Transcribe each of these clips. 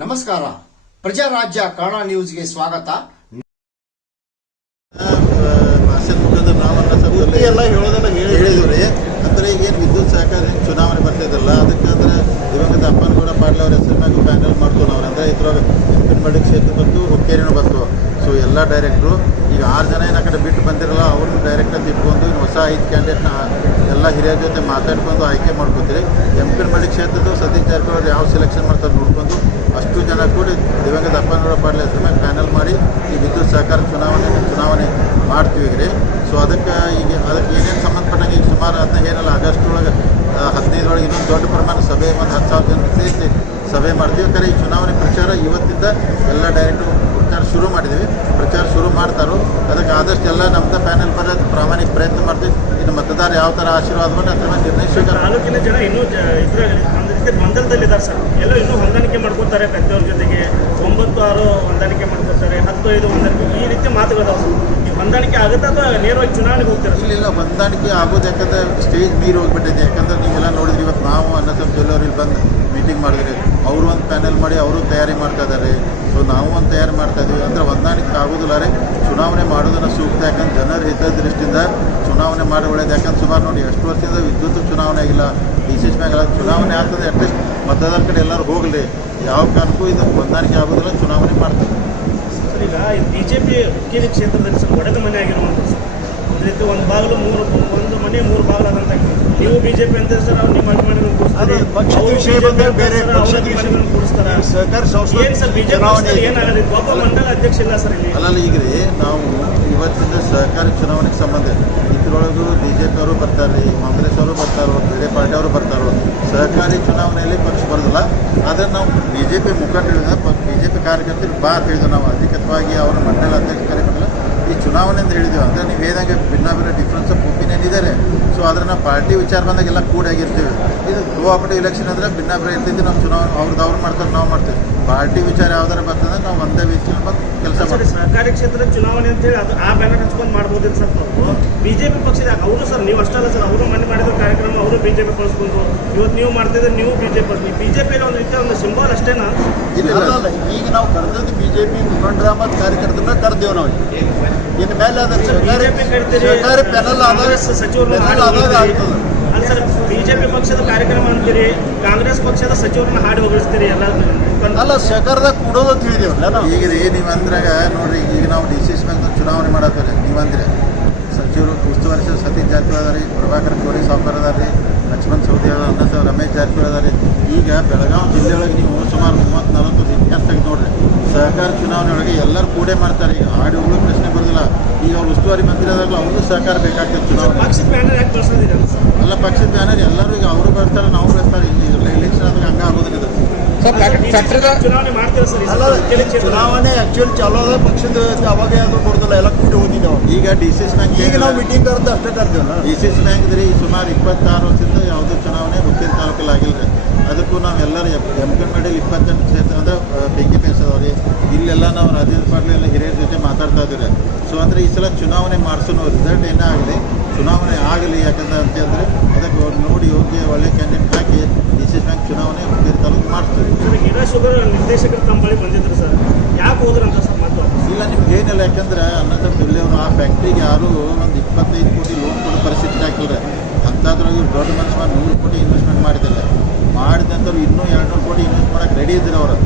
ನಮಸ್ಕಾರ. ಪ್ರಜಾರಾಜ್ಯ ಕನ್ನಡ ನ್ಯೂಸ್ಗೆ ಸ್ವಾಗತ. ಎಲ್ಲ ಹೇಳೋದೆಲ್ಲ ಹೇಳಿ ಹೇಳಿದ್ವಿ ರೀ ಅಂದ್ರೆ ಈಗ ಏನು ವಿದ್ಯುತ್ ಸಹಕಾರ ಚುನಾವಣೆ ಬರ್ತಿದ್ದಲ್ಲ ಅದಕ್ಕೆ ಅಂದ್ರೆ ದಿವಂಗತ ಅಪ್ಪನಗೌಡ ಪಾಟೀಲ್ ಅವ್ರ ಹೆಸರಿನಾಗ ಪ್ಯಾನಲ್ ಮಾಡ್ತೀವಿ ನಾವು. ಅಂದ್ರೆ ಇದ್ರೊಳಗೆ ಎನ್ಪಿನ್ಮಡಿ ಕ್ಷೇತ್ರ ಬಂತು ಹುಕ್ಕೇರಿನೂ ಬಂತು ಸೊ ಎಲ್ಲ ಡೈರೆಕ್ಟ್ರು, ಈಗ ಆರು ಜನ ಏನು ಆ ಕಡೆ ಬಿಟ್ಟು ಬಂದಿರಲ್ಲ ಅವ್ರನ್ನ ಡೈರೆಕ್ಟಾಗಿ ಇಟ್ಕೊಂಡು ಇನ್ನು ಹೊಸ ಐದು ಕ್ಯಾಂಡಿಡೇಟ್ನ ಎಲ್ಲ ಹಿರಿಯರ ಜೊತೆ ಮಾತಾಡ್ಕೊಂಡು ಆಯ್ಕೆ ಮಾಡ್ಕೊತೀರಿ. ಮಳಿ ಕ್ಷೇತ್ರದ ಸತೀಶ್ ಜಾರಕಿಹೊಳಿ ಅವ್ರು ಯಾವ ಸೆಲೆಕ್ಷನ್ ಮಾಡ್ತಾರೆ ನೋಡ್ಕೊಂಡು ಅಷ್ಟು ಜನ ಕೂಡಿ ದಿವಂಗತ ಅಪ್ಪನಗೌಡ ಪಾಟೀಲ್ ಮೇಲೆ ಪ್ಯಾನಲ್ ಮಾಡಿ ಈ ವಿದ್ಯುತ್ ಸಹಕಾರ ಚುನಾವಣೆ ಚುನಾವಣೆ ಮಾಡ್ತೀವಿ ರೀ ಸೊ ಅದಕ್ಕೆ ಈಗ ಅದಕ್ಕೆ ಏನೇನು ಸಂಬಂಧಪಟ್ಟಂಗೆ ಈಗ ಸುಮಾರು ಹದಿನೈದು ಏನಲ್ಲ, ಆಗಸ್ಟ್ ಒಳಗೆ ಹದಿನೈದರೊಳಗೆ ಇನ್ನೊಂದು ದೊಡ್ಡ ಪ್ರಮಾಣದ ಸಭೆ ಒಂದು ಹತ್ತು ಸಾವಿರ ಜನ ಸೇರಿಸಿ ಸಭೆ ಮಾಡ್ತೀವಿ. ಖರೆ ಈ ಚುನಾವಣೆ ಪ್ರಚಾರ ಇವತ್ತಿಂದ ಎಲ್ಲ ಡೈರೆಕ್ಟು ಪ್ರಚಾರ ಶುರು ಮಾಡಿದ್ದೀವಿ. ಪ್ರಚಾರ ಶುರು ಮಾಡ್ತಾರೋ, ಅದಕ್ಕೆ ಆದಷ್ಟು ಎಲ್ಲ ನಮ್ಮದು ಪ್ಯಾನೆಲ್ ಬರೋದು ಪ್ರಾಮಾಣಿಕ ಪ್ರಯತ್ನ ಮಾಡ್ತೀವಿ. ಇನ್ನು ಮತದಾರ ಯಾವ ಥರ ಆಶೀರ್ವಾದ ಅದ್ರ ಮೇಲೆ ನಿರ್ಣಯ ಸ್ವೀಕಾರ ತಾಲೂಕಿನ ಜನ ಇನ್ನೂ ಗೊಂದಲದಲ್ಲಿದ್ದಾರೆ ಸರ್. ಎಲ್ಲ ಇನ್ನೂ ಹೊಂದಾಣಿಕೆ ಮಾಡ್ಕೊತಾರೆ ಪ್ರತಿಯೊಂದು ಜೊತೆಗೆ. ಒಂಬತ್ತು ಆರು ಹೊಂದಾಣಿಕೆ ಮಾಡ್ಕೊತಾರೆ, ಹತ್ತು ಐದು ಹೊಂದಾಣಿಕೆ ಈ ರೀತಿ ಮಾತುಗಳು ಹೊಂದಾಣಿಕೆ ಆಗುತ್ತೆ ಅಥವಾ ನೇರವಾಗಿ ಚುನಾವಣೆಗೆ ಹೋಗ್ತಾರೆ? ಇಲ್ಲ ಇಲ್ಲ ಹೊಂದಾಣಿಕೆ ಆಗೋದು ಯಾಕಂದ್ರೆ ಸ್ಟೇಜ್ ಮೀರಿ ಹೋಗ್ಬಿಟ್ಟಿದೆ. ಯಾಕಂದ್ರೆ ನೀವೆಲ್ಲ ನೋಡಿದ್ರಿ, ಇವತ್ತು ನಾವು ಅನ್ನಸಂ ಜ್ಯುವೆಲ್ಲರ್ ಬಂದು ಮೀಟಿಂಗ್ ಮಾಡಿದ್ರಿ ಅವರು ಒಂದು ಪ್ಯಾನೆಲ್ ಮಾಡಿ ಅವರು ತಯಾರಿ ಮಾಡ್ತಾ ಇದ್ದಾರೆ. ಸೊ ನಾವು ಒಂದು ತಯಾರಿ ಮಾಡ್ತಾ ಇದೀವಿ ಅಂದ್ರೆ ಹೊಂದಾಣಿಕೆ ಆಗೋದಿಲ್ಲ ರೀ. ಚುನಾವಣೆ ಮಾಡೋದನ್ನ ಸೂಕ್ತ, ಯಾಕಂದ್ರೆ ಜನರ ಹಿತದೃಷ್ಟಿಯಿಂದ ಚುನಾವಣೆ ಮಾಡಿ ಒಳ್ಳೇದು. ಯಾಕಂದ್ರೆ ಸುಮಾರು ನೋಡಿ, ಎಷ್ಟು ವರ್ಷದಿಂದ ವಿದ್ಯುತ್ ಚುನಾವಣೆ ಆಗಿಲ್ಲ. ಡಿ ಸಿ ಎಸ್ ಚುನಾವಣೆ ಆಗ್ತದೆ ಅಟ್ಲೀಸ್ಟ್ ಮತದಾರ ಕಡೆ ಎಲ್ಲರೂ ಹೋಗಲಿ. ಯಾವ ಕಾರಣಕ್ಕೂ ಇದು ಹೊಂದಾಣಿಕೆ ಆಗೋದಿಲ್ಲ, ಚುನಾವಣೆ ಮಾಡ್ತಾರೆ. ಸರ್ ಈಗ ಬಿ ಜೆ ಪಿ ಹುಕ್ಕೇರಿ ಕ್ಷೇತ್ರದಲ್ಲಿ ಸರ್ ಒಡೆದ ಮನೆ ಆಗಿರುವಂಥ ಸರ್. ಒಂದು ರೀತಿ ಒಂದು ಬಾಗಿಲು ಮೂರು ಒಂದು ಮನೆ ಮೂರು ಬಾಗಿಲು ಆದಂತ ನೀವು ಬಿ ಜೆ ಪಿ ಅಂತ ಸರ್ ಅವ್ರು ನಿಮ್ಮ ಅಭಿಮಾನಿಗಳು ಕೂರಿಸ್ತಾರೆ. ಅದು ಪಕ್ಷದ ವಿಷಯ ಬೇರೆ ಪಕ್ಷದ ಸಹಕಾರ ಸಂಸ್ಥೆ ಏನು ಸರ್ ಬಿಜೆಪಿ ಒಬ್ಬ ಮಂಡಲ ಅಧ್ಯಕ್ಷ ಇಲ್ಲ ಸರ್ ಇಲ್ಲಿ. ಈಗ ರೀ ನಾವು ಇವತ್ತಿನ ಸಹಕಾರಿ ಚುನಾವಣೆಗೆ ಸಂಬಂಧ ಇದ್ರೊಳಗೂ ಬಿ ಜೆ ಪಿ ಅವರು ಬರ್ತಾರೆ ಕಾಂಗ್ರೆಸ್ ಅವರು ಬರ್ತಾರೋ ಬೇರೆ ಪಾರ್ಟಿ ಅವರು ಬರ್ತಾರೋ ಸಹಕಾರಿ ಚುನಾವಣೆಯಲ್ಲಿ ಪಕ್ಷ ಬರೋದಿಲ್ಲ. ಆದರೆ ನಾವು ಬಿ ಜೆ ಪಿ ಮುಖಂಡರಿಂದ ಬಿ ಜೆ ಪಿ ಕಾರ್ಯಕರ್ತರು ಬಾ ಅಂತ ಹೇಳಿದ್ವಿ ನಾವು ಅಧಿಕೃತವಾಗಿ ಅವರ ಮಂಡಲ ಅಧ್ಯಕ್ಷ ಕಾರ್ಯಕ್ರಮ ಈ ಚುನಾವಣೆ ಅಂತ ಹೇಳಿದ್ವಿ. ಅಂದರೆ ನೀವು ಹೇಳಿದಂಗೆ ಭಿನ್ನ ಭಿನ್ನ ಡಿಫ್ರೆನ್ಸ್ ಆಫ್ ಒಪಿನಿಯನ್ ಇದ್ದಾರೆ. ಸೊ ಅದನ್ನ ನಾವು ಪಾರ್ಟಿ ವಿಚಾರ ಬಂದಾಗೆಲ್ಲ ಕೂಡಾಗಿರ್ತೀವಿ ಇದು ಕೋಆಪರೇಟಿವ್ ಇಲೆಕ್ಷನ್ ಅಂದ್ರೆ ಭಿನ್ನ ಇರ್ತೈತಿ ನಾವು ಚುನಾವಣೆ ಅವ್ರದ್ದು ಅವ್ರು ಮಾಡ್ತಾರೆ ನಾವು ಮಾಡ್ತೀವಿ. ಪಾರ್ಟಿ ವಿಚಾರ ಯಾವ್ದಾರ ಬರ್ತದೆ ನಾವು ಒಂದೇ ವಿಚಾರ ಬಂದು ಕೆಲಸ ಸರ್ ಮಾಡ್ತೀವಿ. ಸಹಕಾರಿ ಕ್ಷೇತ್ರ ಚುನಾವಣೆ ಅಂತೇಳಿ ಅದು ಆ ಬ್ಯಾನರ್ ಹಚ್ಕೊಂಡು ಮಾಡ್ಬೋದಿಲ್ಲ ಸರ್ ಬಿಜೆಪಿ ಪಕ್ಷದ ಅವರು ಸರ್ ನೀವು ಅಷ್ಟಲ್ಲ ಸರ್ ಅವರು ಮನೆ ಮಾಡಿದ ಕಾರ್ಯಕ್ರಮ ಅವರು ಬಿಜೆಪಿ ಕಳಿಸ್ಕೊಂಡು ಇವತ್ತು ನೀವು ಮಾಡ್ತಿದ್ರೆ ನೀವು ಬಿಜೆಪಿ ಬಿಜೆಪಿ ಒಂದು ರೀತಿಯ ಒಂದು ಸಿಂಬಲ್ ಅಷ್ಟೇನಾ? ಇಲ್ಲ ಈಗ ನಾವು ಕರೆದದ್ದು ಬಿಜೆಪಿ ಮುಖಂಡರ ಮತ್ತು ಕಾರ್ಯಕರ್ತರನ್ನ ಕರೆದೇವು ನಾವು ಇನ್ನು ಮೇಲೆ ಅದರ ಸಹಕಾರಿ ಪ್ಯಾನಲ್ ಕಾಂಗ್ರೆಸ್ ಸರ್ ಬಿಜೆಪಿ ಪಕ್ಷದ ಕಾರ್ಯಕ್ರಮ ಅಂತೀರಿ ಕಾಂಗ್ರೆಸ್ ಪಕ್ಷದ ಸಚಿವರನ್ನ ಹಾಡಿ ಹೋಗಿಸ್ತೀರಿ ಎಲ್ಲ. ಅಲ್ಲ ಸಹಕಾರದಾಗ ಕೂಡೋದು ಅಂತ ಹೇಳಿದೇವಲ್ಲ ನಾವು ಈಗ ನೀವಂದ್ರಾಗ ನೀವು ಅಂದ್ರಾಗ ನೋಡ್ರಿ ಈಗ ನಾವು ಡಿ ಸಿ ಬ್ಯಾಂಕ್ ಚುನಾವಣೆ ಮಾಡತ್ತೇವೆ ನೀವು ಅಂದ್ರೆ ಸಚಿವರು ಉಸ್ತುವಾರಿ ಸತೀಶ್ ಜಾರಕಿಹೊಳಿ ಅದಾರ ರೀ ಪ್ರಭಾಕರ್ ಕೋರಿ ಸಾವ್ಕರ್ ಅದ ರೀ ಲಕ್ಷ್ಮಣ್ ಸವದಿ ಅದ ಅನ್ನ ರಮೇಶ್ ಜಾರಕಿಹೊಳಿ ಅದಾರಿ. ರೀ ಈಗ ಬೆಳಗಾವಿ ಜಿಲ್ಲೆಯೊಳಗೆ ನೀವು ಸುಮಾರು ಮೂವತ್ತು ನಲವತ್ತು ಇತಿಹಾಸ ತೆಗೆದು ನೋಡ್ರಿ. ಸಹಕಾರ ಚುನಾವಣೆ ಒಳಗೆ ಎಲ್ಲರೂ ಕೂಡೆ ಮಾಡ್ತಾರೆ. ಈಗ ಆಡಿ ಹೋಗೋ ಪ್ರಶ್ನೆ ಬರೋದಿಲ್ಲ. ಈಗ ಅವ್ರು ಉಸ್ತುವಾರಿ ಮಂತ್ರಿ ಆದಾಗಲೂ ಅವ್ರಿಗೂ ಸಹಕಾರ ಬೇಕಾಗ್ತದೆ ಚುನಾವಣೆ. ಪಕ್ಷದ ಬ್ಯಾನರ್ ಯಾಕೆ ಕಳ್ಸೋದಿಲ್ಲ ಸರ್ ಎಲ್ಲ ಪಕ್ಷದ ಬ್ಯಾನರ್ ಎಲ್ಲರೂ ಈಗ ಅವರು ಬರ್ತಾರೆ ನಾವು ಬರ್ತಾರೆ. ಇಲ್ಲಿ ಎಲೆಕ್ಷನ್ ಆದಾಗ ಹಂಗೆ ಆಗೋದಿಲ್ಲ ಚುನಾವಣೆ ಮಾಡ್ತೀರಾ ಸರ್? ಅಲ್ಲ ಸಲ ಹುಕ್ಕೇರಿ ಚುನಾವಣೆ ಆಕ್ಚುಲಿ ಚಾಲೂ ಅದ ಪಕ್ಷದ ಅವಾಗ ಯಾವ್ದು ಕೊಡೋದಿಲ್ಲ. ಎಲ್ಲ ಕೂಡಿ ಹೋಗಿದ್ದೇವೆ ಈಗ ಡಿ ಸಿ ಈಗ ನಾವು ಮೀಟಿಂಗ್ ಕರೆದು ಅಷ್ಟೇ ಕರೆದೇವಲ್ಲ? ಡಿ ಸಿ ಎಸ್ ಬ್ಯಾಂಕ್ ರೀ ಸುಮಾರು ಇಪ್ಪತ್ತಾರು ವರ್ಷದಿಂದ ಯಾವುದೇ ಚುನಾವಣೆ ಹುಟ್ಟಿನ ತಾಲೂಕಲ್ಲಿ ಆಗಿಲ್ಲ ರೀ ಅದಕ್ಕೂ ನಾವು ಎಲ್ಲರೂ ಎಮ್ಕನ್ಮಡಿ ಇಪ್ಪತ್ತೆಂಟು ಕ್ಷೇತ್ರ ಅಂದ್ರೆ ಬೆಂಕಿ ಪೇಸ್ ರೀ ಇಲ್ಲೆಲ್ಲ ನಾವು ರಾಜೇಂದ್ರ ಪಾಟೀಲ್ ಎಲ್ಲ ಹಿರಿಯರ ಜೊತೆ ಮಾತಾಡ್ತಾ ಇದ್ದೀವಿ ಸೊ ಅಂದರೆ ಈ ಸಲ ಚುನಾವಣೆ ಮಾಡಿಸೋಣ. ರಿಸಲ್ಟ್ ಏನೇ ಆಗಲಿ ಆಗಲಿ ಯಾಕಂದ್ರೆ ಅಂತಂದರೆ ಅದಕ್ಕೆ ನೋಡಿ ಹೋಗಿ ಒಳ್ಳೆ ಕ್ಯಾಂಡಿಡೇಟ್ ಹಾಕಿ ಡಿ ಸಿ ಬ್ಯಾಂಕ್ ಚುನಾವಣೆ ಹುಕ್ಕೇರಿ ತಾಲೂಕು ಮಾಡ್ತೀವಿ ನಿರ್ದೇಶಕರು ತಮ್ಮ ಬಳಿ ಬಂದಿದ್ರು ಸರ್. ಯಾಕೆ ಹೋದ್ರಂತ ಸರ್ ಮತ್ತೆ? ಇಲ್ಲ ನಿಮ್ಗೆ ಏನಿಲ್ಲ ಯಾಕಂದ್ರೆ ಅನ್ನದ ಜಿಲ್ಲೆಯವರು ಆ ಫ್ಯಾಕ್ಟ್ರಿಗೆ ಯಾರು ಒಂದು ಇಪ್ಪತ್ತೈದು ಕೋಟಿ ಲೋನ್ ಕೊಡೋ ಪರಿಸ್ಥಿತಿ ಹಾಕಿಲ್ಲ ಅಂಥದ್ರಾಗ ಇವ್ರು ದೊಡ್ಡ ಮನುಷ್ಯ ನೂರು ಕೋಟಿ ಇನ್ವೆಸ್ಟ್ಮೆಂಟ್ ಮಾಡಿದ್ದಾರೆ. ಮಾಡಿದಂಥವ್ರು ಇನ್ನೂ ಎರಡು ನೂರು ಕೋಟಿ ಇನ್ವೆಸ್ಟ್ ಮಾಡಕ್ಕೆ ರೆಡಿ ಇದ್ರು ಅವರು.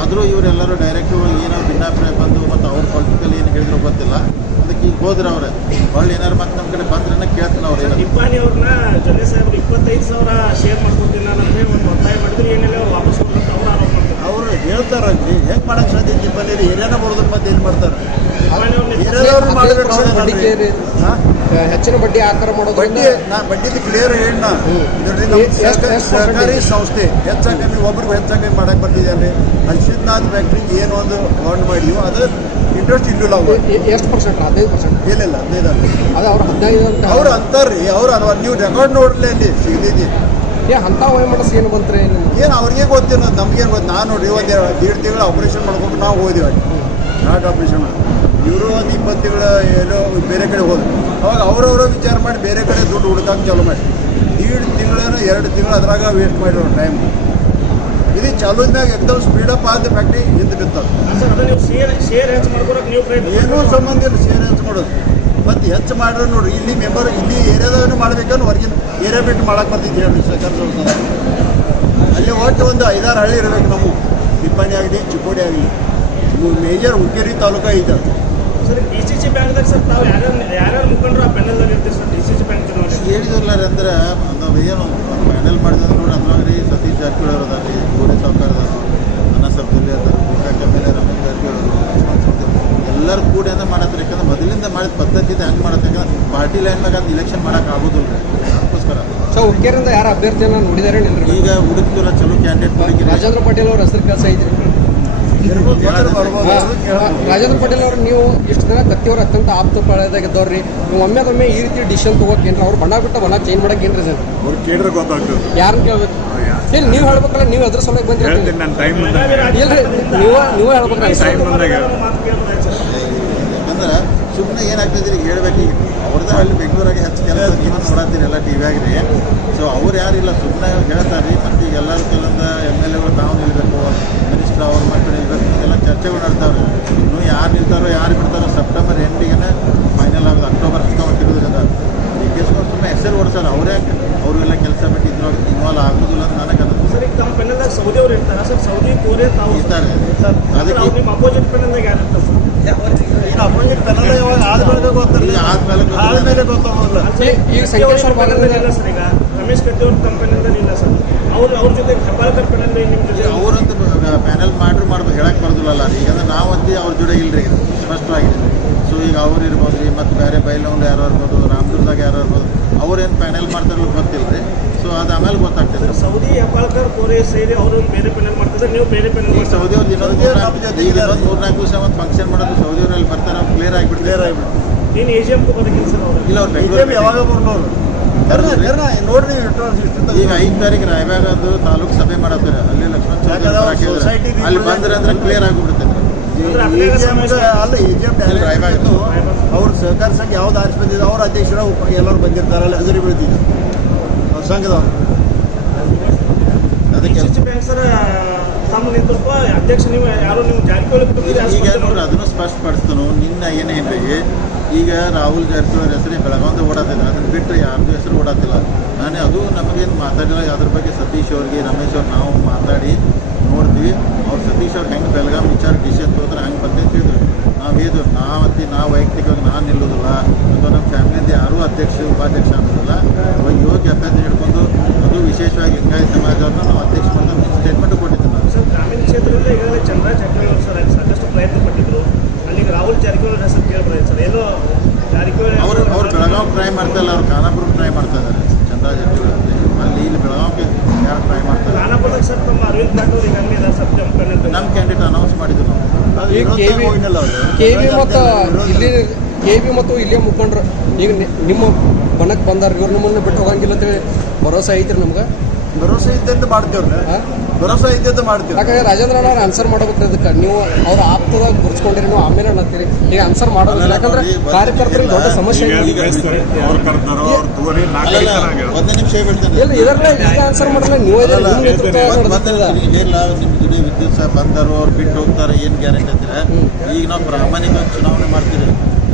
ಆದರೂ ಇವರೆಲ್ಲರೂ ಡೈರೆಕ್ಟ್ ಹೋಗಿ ಏನೋ ಭಿನ್ನಾಭಿಪ್ರಾಯ ಬಂದು ಮತ್ತು ಅವ್ರ ಪೊಲಿಟಿಕಲ್ ಏನು ಹೇಳಿದ್ರು ಗೊತ್ತಿಲ್ಲ. ಅದಕ್ಕೆ ಈಗ ಹೋದ್ರೆ ಅವ್ರೆ. ಒಳ್ಳೆ ಏನಾರು ಮತ್ತೆ ನಮ್ಮ ಕಡೆ ಬಂದ್ರೆ ಕೇಳ್ತಾನೆ ಅವ್ರು ನಿಪ್ಪಾಣಿ ಅವ್ರನ್ನ ಜೊಲ್ಲೆ ಸಾಹೇಬ್ರು ಇಪ್ಪತ್ತೈದು ಸಾವಿರ ಶೇರ್ ಮಾಡ್ಕೊಡ್ತೀನಿ ನಾನು ಒಂದು ಒತ್ತಾಯ ಮಾಡಿದ್ರು ಏನಿಲ್ಲ ವಾಪಸ್ ಹೋಗ್ರಂತ ಹೇಳ್ತಾರಲ್ರಿ ಹೆಂಗ್ ಮಾಡಕ್ ಸಾಧ್ಯ ನಿಮ್ಮಲ್ಲಿ ಏನೇನ ಬರೋದ್ರ ಮತ್ತೆ ಏನ್ ಮಾಡ್ತಾರೆ? ಹೆಚ್ಚಿನ ಬಡ್ಡಿ ಆಕಾರ ಬಡ್ಡಿ ಮಾಡೋದ್ರಿಂದ ನಾ ಬಡ್ಡಿದು ಕ್ಲಿಯರ್ ಹೇಳ ಸರ್ಕಾರಿ ಸಂಸ್ಥೆ ನಮ್ಮ ಎಷ್ಟ್- ಸಹಕಾರಿ- ಎಷ್ಟ್ ಸಹಕಾರಿ percentage? ಸಂಸ್ಥೆ ಹೆಚ್ಚಾಗಿ ಒಬ್ರು ಹೆಚ್ಚಾಗಿ ಮಾಡಕ್ ರೀ ಅಶ್ವಿತ್ನಾಥ್ ಫ್ಯಾಕ್ಟ್ರಿಗೆ ಏನು ಒಂದು ಬಾಂಡ್ ಮಾಡಿಯೋ ಅದು ಇಂಟ್ರೆಸ್ಟ್ ಇಲ್ಲ ಎಷ್ಟು ಪರ್ಸೆಂಟ್ ಹದಿನೈದು ಪರ್ಸೆಂಟ್ ಏನಿಲ್ಲ ಹದಿನೈದು ಅಲ್ಲ. ಅದು ಅವ್ರು ಹದಿನೈದು ಅವ್ರು ಅಂತಾರ್ರಿ ಅವ್ರು ನೀವು ರೆಕಾರ್ಡ್ ನೋಡ್ಲಿ ಅಲ್ಲಿ ಸಿಗದಿದ್ದಿ ಏ ವಯಮನಸ್ ಏನು ಬಂತ್ರಿ ಏನು ಅವ್ರಿಗೆ ಗೊತ್ತಿಲ್ಲ ನಮ್ಗೇನು ಗೊತ್ತು ನಾನು ನೋಡಿ ಒಂದು ಎರಡು ದೀಡ್ ತಿಂಗಳು ಆಪರೇಷನ್ ಮಾಡ್ಕೊಂಡು ನಾವು ಹೋದಿವಿ ಅಲ್ಲಿ. ಹಾರ್ಟ್ ಆಪರೇಷನ್ ಇವರು ಒಂದು ಇಪ್ಪತ್ತು ತಿಂಗಳ ಏನೋ ಬೇರೆ ಕಡೆ ಹೋದ್ರು. ಅವಾಗ ಅವ್ರವ್ರ ವಿಚಾರ ಮಾಡಿ ಬೇರೆ ಕಡೆ ದುಡ್ಡು ಹುಡುಕಕ್ಕೆ ಚಾಲೂ ಮಾಡಿ. ದೀಡ್ ತಿಂಗಳೇನೋ ಎರಡು ತಿಂಗಳು ಅದ್ರಾಗ ವೇಸ್ಟ್ ಮಾಡಿರೋ ಟೈಮ್ ಇದು ಚಾಲೂ ಇದ್ದಾಗ ಎಕ್ದಮ್ ಸ್ಪೀಡಪ್ ಆದ ಫ್ಯಾಕ್ಟ್ರಿ ಹಿಂದೆ ಬಿತ್ತದು ಏನೂ ಸಂಬಂಧ ಇಲ್ಲ ಶೇರ್ ಹೆಚ್ಚು ಮಾಡೋದು. ಮತ್ತು ಹೆಚ್ಚು ಮಾಡ್ರೆ ನೋಡ್ರಿ ಇಲ್ಲಿ ಮೆಂಬರ್ ಇಲ್ಲಿ ಏರಿಯಾದವನು ಏರಿಯಾ ಬಿಟ್ಟು ಮಾಡಕ್ಕೆ ಬರ್ತಿದ್ದು ಹೇಳಿ ಸರ್ಕಾರ ಅಲ್ಲಿ ಒಟ್ಟು ಒಂದು ಐದಾರು ಹಳ್ಳಿ ಇರಬೇಕು ನಮ್ಮ. ಟಿಪ್ಪಣಿ ಆಗಲಿ ಚಿಕ್ಕೋಡಿ ಆಗಲಿ. ಮೇಜರ್ ಹುಕ್ಕೇರಿ ತಾಲೂಕು ಐತೆ. ಸರ್ ಡಿ ಸಿ ಸಿ ಬ್ಯಾಂಕ್ದಾಗ ಸರ್ ತಾವು ಯಾರ್ಯಾರು ಯಾರ್ಯಾರು ಮುಖಂಡರು ಆ ಪೆನ್ನಲ್ದಾಗ ಇರ್ತೀವಿ sir? D C C bank ಹೇಳಿದ್ರಲ್ಲ ಅಂದ್ರೆ ನಾವು ಏನು ಪ್ಯಾನಲ್ ಮಾಡಿದ್ರೆ ನೋಡಿ ಅದ್ರಾಗ ರೀ ಸತೀಶ್ ಜಾರಕಿಹೊಳಿ ಅವ್ರು ಅದಾರ ರೀ ಗೋಡೆ ಸಾವ್ಕಾರದವರು ಅನ್ನ ಸಬ್ದಲ್ಲಿ ಅದಾರ ರಮೇಶ್ ಜಾರಕಿಹೊಳಿ ಅವರು ಎಲ್ಲರೂ ಕೂಡ ಅಂದ್ರೆ ಮಾಡತ್ತಾರೆ ಯಾಕಂದ್ರೆ ಮೊದಲಿಂದ ಮಾಡಿದ ಪದ್ಧತಿ ಹೆಂಗೆ ಮಾಡತ್ತೆ ಯಾಕಂದ್ರೆ ಪಾರ್ಟಿ ಲೈನ್ ಮ್ಯಾಗ ಅದು ಇಲೆಕ್ಷನ್ ಮಾಡಕ್ಕೆ ಆಗೋದಿಲ್ಲ ಸೊ ಹುಕ್ಕೇರಿಂದ ಯಾರು ಅಭ್ಯರ್ಥಿಯನ್ನ ನೋಡಿದಾರೆ ಈಗ ಹುಡುಕ್ತಿರ ಚಲೋ ಕ್ಯಾಂಡಿಡೇಟ್ ರಾಜೇಂದ್ರ ಪಾಟೀಲ್ ಅವ್ರ ಹೆಸರು ಕೆಲಸ ಕೇಳ್ಬೋದು. ರಾಜೇಂದ್ರ ಪಾಟೀಲ್ ಅವರು ನೀವು ಇಷ್ಟು ದಿನ ಕತ್ತಿಯವರು ಅತ್ಯಂತ ಆಪ್ತ ಪಾಳ್ಯದಾಗಿದ್ದವ್ರಿ ನೀವು ಒಮ್ಮೆಗೊಮ್ಮೆ ಈ ರೀತಿ ಡಿಸಿಷನ್ ತಗೋಕೆ ಏನ್ರಿ ಅವ್ರು ಬಣ್ಣ ಬಿಟ್ಟ ಬಣ್ಣ ಚೇಂಜ್ ಮಾಡಕ್ಕೆ ಏನ್ರಿ ಸರ್? ಅವ್ರು ಕೇಳಿದ್ರೆ ಗೊತ್ತಾಗ್ತದೆ. ಯಾರನ್ನ ಕೇಳ್ಬೇಕು? ಇಲ್ಲ ನೀವು ಹೇಳ್ಬೇಕಲ್ಲ ನೀವು ಅದ್ರ ಸಲುವಾಗಿ ಬಂದ್ರಿ ನನ್ನ ಟೈಮ್ ಇಲ್ರಿ ನೀವು ನೀವು ಹೇಳ್ಬೇಕು ಟೈಮ್ ಸುಮ್ಮನೆ ಏನಾಗ್ತದೆ ಈಗ ಹೇಳ್ಬೇಕು ಈಗ. ಅವ್ರದ್ದು ಅಲ್ಲಿ ಬೆಂಗಳೂರಾಗೆ ಹೆಚ್ಚು ಕೆಲಸ ನೀವು ನೋಡತ್ತೀರಿ ಎಲ್ಲ ಟಿ ವಿ ರೀ ಸೊ ಅವ್ರು ಯಾರಿಲ್ಲ ಸುಮ್ಮನೆ ಹೇಳ್ತಾರೆ. ರೀ ಮತ್ತು ಈಗ ಎಲ್ಲರ ಕೆಲವೊಂದು ಎಂ ಎಲ್ ಎಗಳು ತಾವು ನಿಲ್ಬೇಕು ಮಿನಿಸ್ಟರ್ ಅವ್ರ ಮಕ್ಕಳು ನಿಲ್ಬೇಕು ಎಲ್ಲ ಚರ್ಚೆಗಳು ನಡ್ತಾವ್ರಿ. ಇನ್ನೂ ಯಾರು ನಿಲ್ತಾರೋ ಯಾರು ಬಿಡ್ತಾರೋ ಸೆಪ್ಟೆಂಬರ್ ಎಂಡಿಗೆ ಫೈನಲ್ ಆಗೋದು ಅಕ್ಟೋಬರ್ ಹತ್ತೊಂಬತ್ತು ಇರೋದ್ರಿಂದ ಡಿ ಕೆ ಶಿವಕುಮಾರ್ ಸುಮ್ಮನೆ ಹೆಸರು ಓಡಿಸ್ತಾರೆ ಅವರೇ ಅವರೆಲ್ಲ ಕೆಲಸ ಬಿಟ್ಟು ಇದ್ರೊಳಗೆ ಇನ್ವಾಲ್ವ್ ಆಗೋದಿಲ್ಲ ಅಂತ ನನಗೆ ಅದು ಸರ್ ಈಗ ತಮ್ಮ ಪೆನ್ನಲ್ದಾಗ ಸೌದಿ ಅವ್ರು ಇರ್ತಾರ? ಸರ್ ಸೌದಿ ಕೋರಿಯಾ ತಾವು ಇರ್ತಾರೆ. ಸರ್ ಅದಕ್ಕೆ- ಅವ್ರು ನಿಮ್ಮ ಅಪೋಸಿಟ್ ಪೆನ್ನಲ್ದಾಗ ಯಾರು ಇರ್ತಾರೆ ಸರ್? ಏನು ಅಪೋಸಿಟ್ ಪೆನಲ್ ಯಾವಾಗ ಆದ್ಮೇಲೆ ಗೊತ್ತಿಲ್ಲ. ಈಗ ಆದ್ಮೇಲೆ. ಆದ್ಮೇಲೆ ಗೊತ್ತಾಗೋದಿಲ್ಲ ಈ- ಈ ಸಂಕೇಶ್ವರ ಭಾಗದಲ್ಲಿ ಇಲ್ಲ ಸರ್ ಈಗ ರಮೇಶ್ ಕತ್ತಿ ಅವ್ರ ತಮ್ಮ ಪೆನ್ನಲ್ದಲ್ಲಿ ಇಲ್ಲ ಸರ್. ಅವ್ರು ಅವ್ರ ಜೊತೆ ಹೆಬ್ಬಾಳ್ಕರ್ ಪೆನ್ನಲ್ ನಿಮ್ಮ ಜೊತೆ ಅವರಂತ ಪ್ಯಾನೆಲ್ ಮಾಡ್ರು ಮಾಡ್ಬೇಕು ಹೇಳಕ್ ಬರ್ದಿಲ್ಲಲ್ಲ ಈಗ ನಾವು ಅಂತ ಅವ್ರ ಜೋಡಿ ಇಲ್ರಿ ಈಗ. ಸ್ಪಷ್ಟವಾಗಿದೆ ಸೊ ಈಗ ಅವ್ರು ಇರ್ಬೋದು ರೀ ಮತ್ತು ಬೇರೆ ಬೈಲೌಂಡ್ ಯಾರು ಇರ್ಬೋದು ರಾಮದುರ್ದಾಗ ಯಾರು ಇರ್ಬೋದು ಅವ್ರೇನು ಪ್ಯಾನೆಲ್ ಮಾಡ್ತಾರೋ ಗೊತ್ತಿಲ್ಲ ರೀ ಸೊ ಅದು ಆಮೇಲೆ ಗೊತ್ತಾಗ್ತದೆ. ಸೌದಿ ಹೆಬ್ಬಾಳ್ಕರ್ ಕೋರೆ ಸೇರಿ ಅವರು ಒಂದು ಬೇರೆ ಮಾಡ್ತಾರೆ ನೀವು ಬೇರೆ ಸೌದಿ ಅವ್ರು ಇನ್ನೊಂದು ಈಗ. ಇನ್ನೊಂದು ಮೂರ್ನಾಲ್ಕು ದಿವಸ ಒಂದು ಫಂಕ್ಷನ್ ಮಾಡೋದು ಸೌದಿ ಅವ್ರಲ್ಲಿ ಬರ್ತಾರೆ ಅವ್ರು ಕ್ಲಿಯರ್ ಆಗಿಬಿಡ್ತಾರೆ. ಕ್ಲಿಯರ್ ಆಗಿಬಿಟ್ಟು ನೀನು ಎಂ ಬರೋಕ್ಕಿಲ್ಲ ಸರ್ ಅವರು. ಇಲ್ಲ ಅವ್ರು ಬೆಂಗಳೂರು ಯಾವಾಗ ಬರ್ನೋರು ನೋಡ್ರಿ ಈಗ ಐದು ತಾರೀಕು ರಾಯಬಾಗದು ತಾಲೂಕು ಸಭೆ ಮಾಡತ್ತಾರೆ. ಅಲ್ಲಿ ಲಕ್ಷ್ಮಣ ಅಲ್ಲಿ ಬಂದ್ರೆ ಅಂದ್ರೆ ಕ್ಲಿಯರ್ ಆಗಿಬಿಡ್ತೈತೆ. ಅಲ್ಲ ಎಜಿಎಂ. ಅವ್ರ ಸಹಕಾರ ಸಂಘ ಯಾವ್ದು ಆರಿಸಿ ಬಂದಿದೆ ಅವ್ರ ಅಧ್ಯಕ್ಷರ ಎಲ್ಲರೂ ಬಂದಿರ್ತಾರೆ ಅಲ್ಲಿ ಹಜರಿ ಅವ್ರ ಸಂಘದವ್ರು. ಅದಕ್ಕೆ ಅಧ್ಯಕ್ಷ ನೀವು ಯಾರು ನೀವು ಈಗ ನೋಡ್ರಿ ಅದನ್ನು ಸ್ಪಷ್ಟಪಡಿಸ್ತಾನು. ನಿನ್ನ ಏನೇನ್ರಿ ಈಗ ರಾಹುಲ್ ಜಾರಕಿಹೊಳಿ ಹೆಸರು ಬೆಳಗಾವಿ ಓಡಾತಿಲ್ಲ ಅದನ್ನ ಬಿಟ್ಟರೆ ಯಾರ್ದು ಹೆಸರು ಓಡಾತಿಲ್ಲ ನಾನು ಅದು ನಮಗೇನು ಮಾತಾಡಿಲ್ಲ. ಅದ್ರ ಬಗ್ಗೆ ಸತೀಶ್ ಅವ್ರಿಗೆ ರಮೇಶ್ ಅವ್ರು ನಾವು ಮಾತಾಡಿ ನೋಡ್ತೀವಿ. ಅವ್ರು ಸತೀಶ್ ಅವ್ರು ಹೆಂಗೆ ಬೆಳಗಾಂ ವಿಚಾರ ಡಿಸಿಷನ್ ತೊಗೊಂಡ್ರೆ ಹಂಗೆ ಬಂದಿದ್ರು ನಾವು ಹೇಳಿದ್ವಿ ನಾವಂತಿ ನಾವು ವೈಯಕ್ತಿಕವಾಗಿ ನಾನು ನಿಲ್ಲೋದಿಲ್ಲ ಅಥವಾ ನಮ್ಮ ಫ್ಯಾಮಿಲಿಯಿಂದ ಯಾರೂ ಅಧ್ಯಕ್ಷ ಉಪಾಧ್ಯಕ್ಷ ಅನ್ನೋದಿಲ್ಲ. ಅವಾಗ ಯೋಗ ಅಭ್ಯರ್ಥಿ ಹಿಡ್ಕೊಂಡು ಅದು ವಿಶೇಷವಾಗಿ ಲಿಂಗಾಯತ ಸಮಾಜವನ್ನು ನಾವು ಅಧ್ಯಕ್ಷ ಮಾಡ್ಕೊಂಡು ಸ್ಟೇಟ್ಮೆಂಟ್ ಕೊಟ್ಟಿದ್ದೆ ನಾನು ಸರ್ ಗ್ರಾಮೀಣ ಕ್ಷೇತ್ರದಲ್ಲಿ ಈಗಾಗಲೇ ಚಂದ್ರ ಜಾರಕಿಹೊಳಿ ಅವರು ಸರ್ ಸಾಕಷ್ಟು ಪ್ರಯತ್ನ ಪಟ್ಟಿದ್ರು. ಅಲ್ಲಿ ರಾಹುಲ್ ಜಾರಕಿಹೊಳಿ ಹೆಸರು ಕೇಳ್ಬೋದು ಸರ್? ಎಲ್ಲೋ ಜಾರಕಿಹೊಳಿ ಅವರು ಅವರು ಬೆಳಗಾವ್ ಟ್ರೈ ಮಾಡ್ತಾ ಇಲ್ಲ ಅವ್ರು ಖಾನಾಪುರ ಟ್ರೈ ಮಾಡ್ತಾ ಇದ್ದಾರೆ. ಚಂದ್ರ ಜಾರಕಿಹೊಳಿ ಅಲ್ಲಿ ಇಲ್ಲಿ ಬೆಳಗಾವಿಗೆ ಯಾರು ಟ್ರೈ ಮಾಡ್ತಾರೆ ಖಾನಾಪುರದಾಗ ಸರ್ ತಮ್ಮ ಅರವಿಂದ್ ಈಗಾಗಲೇ ಇದ್ದಾರೆ ಸರ್ ಜಮ್ ನಮ್ಮ ಕ್ಯಾಂಡಿಡೇಟ್ ಅನೌನ್ಸ್ ಮಾಡಿದ್ದು ನಾವು ಈಗ ಕೆ ವಿ ಕೆ ವಿ ಮತ್ತು ಇಲ್ಲಿ ಕೆ ವಿ ಮತ್ತು ಇಲ್ಲೇ ಮುಖಂಡರು. ಈಗ ನಿಮ್ಮ ಬಣಕ್ಕೆ ಬಂದಾರ ಇವ್ರು ನಮ್ಮನ್ನ ಬಿಟ್ಟು ಹೋಗಂಗಿಲ್ಲ ಅಂತೇಳಿ ಭರೋಸೆ ಐತ್ರಿ ನಮ್ಗೆ? ಭರೋಸೆ ಇದ್ದಂತ ಮಾಡ್ತೇವ್ರಿ. ಹಾಂ ಇದ್ದಿದ್ದು ಮಾಡ್ತೇವೆ ಯಾಕಂದ್ರೆ ರಾಜೇಂದ್ರ ಅವ್ರು ಆನ್ಸರ್ ಮಾಡ್ಬೇಕ್ರಿ ಅದಕ್ಕೆ ನೀವು ಅವ್ರ ಆಪ್ತದಾಗ ಗುರ್ಸ್ಕೊಂಡಿರಿ ನೀವು ಆಮೇಲೆ ಅನ್ನತ್ತೀರಿ ಈಗ ಆನ್ಸರ್ ಮಾಡೋದಿಲ್ಲ. ಯಾಕಂದ್ರೆ ಕಾರ್ಯಕರ್ತರಿಗೆ ದೊಡ್ಡ ಸಮಸ್ಯೆ ಒಂದೇ ನಿಮಿಷ ಹೇಳ್ಬಿಡ್ತೇನೆ ಇಲ್ಲ ಇದರಲ್ಲೇ ಈಗ ಆನ್ಸರ್ ಮಾಡಲ್ಲ ನೀವು ಇಲ್ಲ ವಿದ್ಯುತ್ ಸಹ ಬಂದರು ಅವ್ರು ಬಿಟ್ಟು ಹೋಗ್ತಾರೆ ಏನು ಗ್ಯಾರಂಟಿ ಅಂದ್ರೆ ಈಗ ನಾವು ಪ್ರಾಮಾಣಿಕವಾಗಿ ಚುನಾವಣೆ ಮಾಡ್ತೀವಿ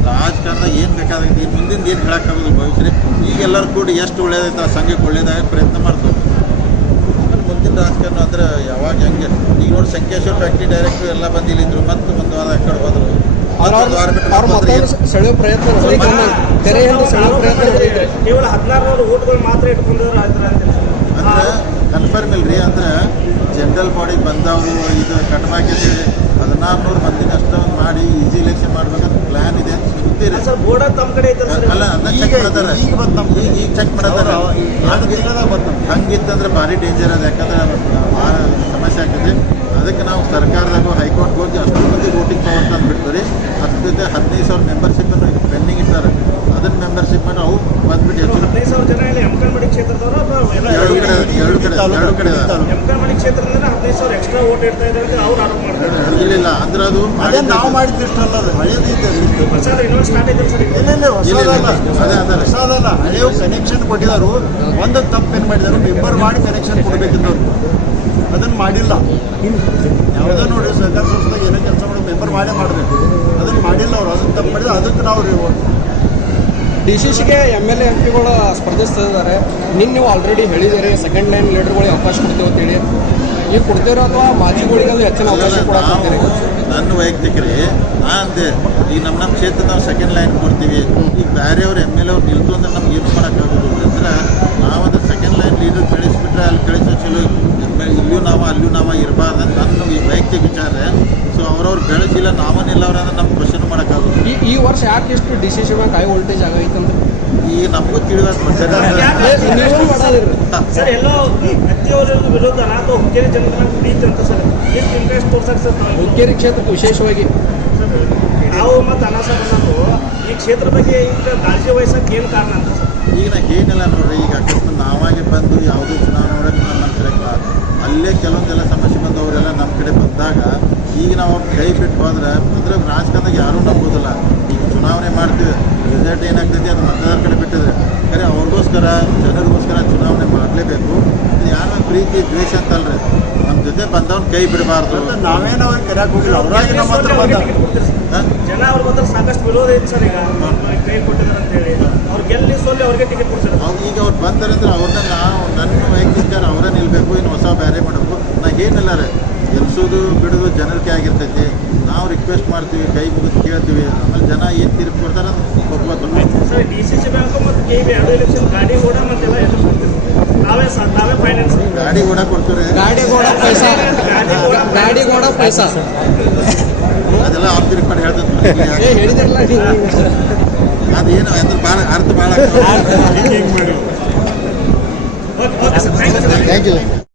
ರಾಜಕಾರಣದಾಗ ಏನು ಬೇಕಾಗುತ್ತೆ? ಮುಂದಿನ ಏನು ಹೇಳೋಕ್ಕಾಗೋದಿಲ್ಲ ಭವಿಷ್ಯ ಈಗ ಎಲ್ಲರೂ ಕೂಡಿ ಎಷ್ಟು ಒಳ್ಳೇದೈತೆ ಆ ಸಂಘಕ್ಕೆ ಒಳ್ಳೇದಾಗ ಪ್ರಯತ್ನ ಮಾಡ್ತೀವಿ. ಮುಂದಿನ ರಾಜಕಾರಣ ಅಂದ್ರೆ ಯಾವಾಗ ಹೆಂಗೆ? ಈಗ ನೋಡಿ ಸಂಕೇಶ್ವರ ಫ್ಯಾಕ್ಟ್ರಿ ಡೈರೆಕ್ಟರ್ ಎಲ್ಲ ಬಂದು ಇಲ್ಲಿದ್ರು ಮತ್ತೆ ಒಂದು ವಾರ ಕಡೆ ಹೋದ್ರು. ಮತ್ತೆ? ಸೆಳೆಯೋ ಪ್ರಯತ್ನ ಸೆಳೆಯೋ ಪ್ರಯತ್ನ ಕೇವಲ ಹದಿನಾರು ಓಟ್ಗಳು ಮಾತ್ರ ಇಟ್ಕೊಂಡಿದ್ರು ಅಂದ್ರೆ ಕನ್ಫರ್ಮ್ ಇಲ್ರಿ ಅಂದ್ರೆ ಜನರಲ್ ಬಾಡಿಗೆ ಬಂದವರು ಇದು ಕಟ್ಮಾಕಿದ್ರೆ ಹದಿನಾರು ನೂರು ಮಂದಿನ ಅಷ್ಟೊಂದು ಮಾಡಿ ಈಸಿ ಎಲೆಕ್ಷನ್ ಮಾಡ್ಬೇಕಂತ ಪ್ಲಾನ್ ಇದೆ. ಅಂತ ಸುದ್ದಿರಿ ಸರ್ ಬೋರ್ಡ್ ತಮ್ಮ ಕಡೆ ಐತೆ ಸರ್? ಅಲ್ಲ ಅದನ್ನ ಚೆಕ್ ಮಾಡತಾರ. ಈಗ ಬಂತ್ ನಮ್ಗೆ. ಈಗ ಈಗ ಚೆಕ್ ಮಾಡತಾರ ಎರಡು ತಿಂಗಳದಾಗ ಬಂತ್. ಹಂಗಿತ್ತಂದ್ರೆ ಭಾರಿ ಡೇಂಜರ್ ಅದ. ಯಾಕಂದ್ರೆ ಭಾಳ ಸಮಸ್ಯೆ ಆಗ್ತದೆ. ಅದಕ್ಕೆ ನಾವು ಸರ್ಕಾರದಾಗ ಹೈಕೋರ್ಟ್ ಹೋಗಿ ಅಷ್ಟು ಮಂದಿ ವೋಟಿಂಗ್ ಪವರ್ ತಂದು ಬಿಡ್ತೀವಿ ಹತ್ತು ಜೊತೆ ಹದಿನೈದು ಸಾವಿರ ಮೆಂಬರ್ಶಿಪ್ ಪೆಂಡಿಂಗ್ ಇರ್ತಾರೆ ಅದನ್ನ ಮೆಂಬರ್ಶಿಪ್ ನಾವು ಅವು ಬಂದ್ಬಿಟ್ಟು ಹೆಚ್ಚು ಹದಿನೈದು ಸಾವಿರ ಜನ ಇಲ್ಲಿ ಎಮ್ಕಲ್ಮಡಿ ಕ್ಷೇತ್ರದವರು ಎರಡು ಕಡೆ ಎರಡು ಕಡೆ ಎರಡು ಕಡೆ ಅದ. ಎಮ್ಕಲ್ಮಡಿ ಕ್ಷೇತ್ರದಿಂದ ಹದಿನೈದು ಸಾವಿರ ಎಕ್ಸ್ಟ್ರಾ ಓಟ್ ಇಡ್ತಾ ಇದ್ದಾರೆ ಅಂತ ಅವ್ರು ಆರೋಪ ಮಾಡ್ತಾರೆ ಇಲ್ಲ ಇಲ್ಲ ಅಂದ್ರೆ ಅದು ಅದೇ ನಾವು ಮಾಡಿದ್ದು- ಮಾಡಿದ್ದಿಷ್ಟಲ್ಲ ಅದು ಹಳೇದು ಇದೆ ಲಿಸ್ಟ್. ಪ್ರಸಾದ ಇನ್ನೊಂದು ಸ್ಟಾರ್ಟ್ ಸರ್ ಇಲ್ಲ. ಇಲ್ಲ ಹೊಸದಲ್ಲ. ಅದೇ. ಹೊಸದಲ್ಲ ಕನೆಕ್ಷನ್ ಕೊಟ್ಟಿದ್ದಾರೆ ಒಂದು ಏನು ಮಾಡಿದಾರು ಮೆಂಬರ್ ಮಾಡಿ ಕನೆಕ್ಷನ್ ಕೊಡಬೇಕಿದ್ದವ್ರು. ಅದನ್ನು ಮಾಡಿಲ್ಲ. ಯಾವುದೋ ನೋಡಿ ಸರ್ಕಾರ ಸಂಸ್ಥೆಗೆ ಏನೋ ಕೆಲಸ ಮಾಡೋ ಮೆಂಬರ್ ಮಾಡೇ ಮಾಡಬೇಕು. ಅದನ್ನು ಮಾಡಿಲ್ಲ ಅವರು ಅದನ್ನು ತಪ್ಪು ಮಾಡಿದ್ರೆ ಅದಕ್ಕೆ ನಾವು ಡಿ ಸಿ ಸಿಗೆ ಎಂ ಎಲ್ ಎ ಎಂ ಪಿಗಳು ಸ್ಪರ್ಧಿಸ್ತಿದ್ದಾರೆ. ನಿನ್ನ ನೀವು ಆಲ್ರೆಡಿ ಹೇಳಿದ್ದೀರಿ ಸೆಕೆಂಡ್ ಲೈನ್ ಲೀಡರ್ಗಳಿಗೆ ಅವಕಾಶ ಕೊಡ್ತೀವಿ ಅಂತೇಳಿ ಈಗ ಕೊಡ್ತೀರೋ ಅಥವಾ ಮಾಜಿಗಳಿಗೆ ಹೆಚ್ಚಿನ ಅವಕಾಶ ಕೊಡಕ್ಕೆ ನಾವು ನನ್ನ ವೈಯಕ್ತಿಕ ರೀ ನಾ ಅಂದೆ ಈಗ ನಮ್ಮ ನಮ್ಮ ಕ್ಷೇತ್ರ ನಾವು ಸೆಕೆಂಡ್ ಲೈನ್ ಕೊಡ್ತೀವಿ. ಈಗ ಬೇರೆಯವ್ರು ಎಂ ಎಲ್ ಅವ್ರು ನಿಲ್ತು ಅಂದ್ರೆ ನಮ್ಗೆ ಏನು ಮಾಡೋಕ್ಕಾಗೋದು ಅಂದ್ರೆ ನಾವು ಅದ್ರ ಸೆಕೆಂಡ್ ಲೈನ್ ಲೀಡರ್ ಕಳಿಸ್ಬಿಟ್ರೆ ಅಲ್ಲಿ ಕಳಿಸೋ ಚಲೋ ಎಂ ಎಲ್ ಇಲ್ಲೂ ನಾವು ಅಲ್ಲಿಯೂ ನಾವು ಇರಬಾರ್ದು ಅಂತ ನನ್ನ ಈ ವೈಯಕ್ತಿಕ ವಿಚಾರ. ಅವ್ರವ್ರು ಬೆಳೆಸಿಲ್ಲ ನಾವನ್ನಿಲ್ಲ ಅವ್ರ ಅಂದ್ರೆ ನಮ್ಗೆ ಕ್ವಶನ್ ಮಾಡೋಕ್ಕಾಗುತ್ತೆ ಈ ಈ ವರ್ಷ ಯಾಕೆ ಇಷ್ಟು ಡಿಸಿಷನ್ ಹೈ ವೋಲ್ಟೇಜ್ ಆಗೈತಂದ್ರೆ ಈಗ ನಮಗೂ ಸರ್ ಎಲ್ಲೋ ಅಥವಾ ಹುಕ್ಕೇರಿ ಸರ್. ಎಷ್ಟು ಇಂಟ್ರೆಸ್ಟ್ ತೋರ್ಸಕ್ಕೆ ಸರ್? ಹುಕ್ಕೇರಿ ಕ್ಷೇತ್ರಕ್ಕೆ ವಿಶೇಷವಾಗಿ. ಸರ್, ನಾವು ಮತ್ತು ಅನಾಸ ಬಂದು ಈ ಕ್ಷೇತ್ರ ಬಗ್ಗೆ ಈಗ ಕಾಳಜಿ ವಹಿಸಕ್ಕೆ ಏನು ಕಾರಣ ಅಂತ ಸರ್? ಈಗ ನಾ ಏನಿಲ್ಲ ನೋಡ್ರಿ ಈಗ ಅಕಸ್ಮಾತ್ ನಾವಾಗೆ ಬಂದು ಯಾವುದೇ ಚುನಾವಣೆ ಒಳಗೆ ನಮ್ಮ ಕಡೆ ಅಲ್ಲೇ ಕೆಲವೊಂದೆಲ್ಲ ಸಮಸ್ಯೆ ಬಂದವರೆಲ್ಲ ನಮ್ಮ ಕಡೆ ಬಂದಾಗ ಈಗ ನಾವು ಕೈ ಬಿಟ್ಟು ಹೋದ್ರೆ ಅಂದ್ರೆ ರಾಜಕಾರಣದಾಗ ಯಾರೂ ನಂಬೋದಿಲ್ಲ. ಈಗ ಚುನಾವಣೆ ಮಾಡ್ತೀವಿ ರಿಸಲ್ಟ್ ಏನಾಗ್ತೈತಿ ಅದು ಮತದಾರ ಕಡೆ ಬಿಟ್ಟಿದ್ರೆ. ಖರೆ ಅವ್ರಿಗೋಸ್ಕರ ಜನರಿಗೋಸ್ಕರ ಚುನಾವಣೆ ಮಾಡಲೇಬೇಕು. ಅದು ಯಾರ ಪ್ರೀತಿ ದ್ವೇಷ ಅಂತಲ್ರಿ ನಮ್ಮ ಜೊತೆ ಬಂದವ್ನ ಕೈ ಬಿಡಬಾರ್ದು. ನಾವೇನೋ ಅವ್ರಿಗೆ ಕರೆಯಕ್ಕೆ ಹೋಗಿಲ್ಲ. ಅವರಾಗಿ ನಮ್ಮ ಹತ್ರ ಜನ ಅವ್ರ ಬಂದ್ರೆ ಸಾಕಷ್ಟು ವಿರೋಧ ಐತೆ ಸರ್ ಈಗ. ಅವ್ರಿಗೆ ಕೈ ಕೊಟ್ಟಿದ್ದಾರೆ ಅಂತ ಹೇಳಿ. ಅವ್ರು ಗೆಲ್ಲಿ ಸೋಲಿ ಅವ್ರಿಗೆ ಟಿಕೆಟ್ ಕೊಡ್ತಾರೆ. ಅವ್ರು ಈಗ ಅವ್ರು ಬಂದಾರಂದ್ರೆ ಅವ್ರನ್ನ ನಾವು ನನ್ನ ವೈಯಕ್ತಿಕ ಅವರೇ ನಿಲ್ಬೇಕು ಇನ್ನು ಹೊಸ ಬೇರೆ ಮಾಡಬೇಕು. ನಾ ಏನಿಲ್ಲ ರೀ. ಗೆಲ್ಸೋದು ಬಿಡೋದು ಜನರಿಗೆ ಆಗಿರ್ತೈತಿ. ನಾವು ರಿಕ್ವೆಸ್ಟ್ ಮಾಡ್ತೀವಿ ಕೈ ಮುಗಿದು ಕೇಳ್ತೀವಿ. ಆಮೇಲೆ ಜನ ಏನು ತೀರ್ಪು ಕೊಡ್ತಾರೆ ಹೋಗ್ಬೋದು sir D C C bank ಮತ್ತು ಕೆ ಬಿ ಎರಡು ಎಲೆಕ್ಷನ್ ಗಾಡಿ ಕೂಡ ಮತ್ತೆಲ್ಲ ಎಲ್ಲ ಕೊಡ್ತೀವಿ ನಾವೇ ಸರ್ ನಾವೇ ಫೈನಾನ್ಸ್ ಗಾಡಿ ಕೂಡ ಕೊಡ್ತೀವಿ ಗಾಡಿ ಕೂಡ ಪೈಸಾ. ಗಾಡಿ ಕೂಡ ಪೈಸಾ. ಅದೆಲ್ಲ ಏ ಹೇಳ್ತಂತ ಹೇಳಿದ್ರಲ್ಲ ಅದು ಅದೇನು ಅಂದ್ರೆ ಭಾಳ ಅರ್ಥ ಭಾಳ ಹಿಂಗ್ ಮಾಡಿ okay okay sir thank you thank you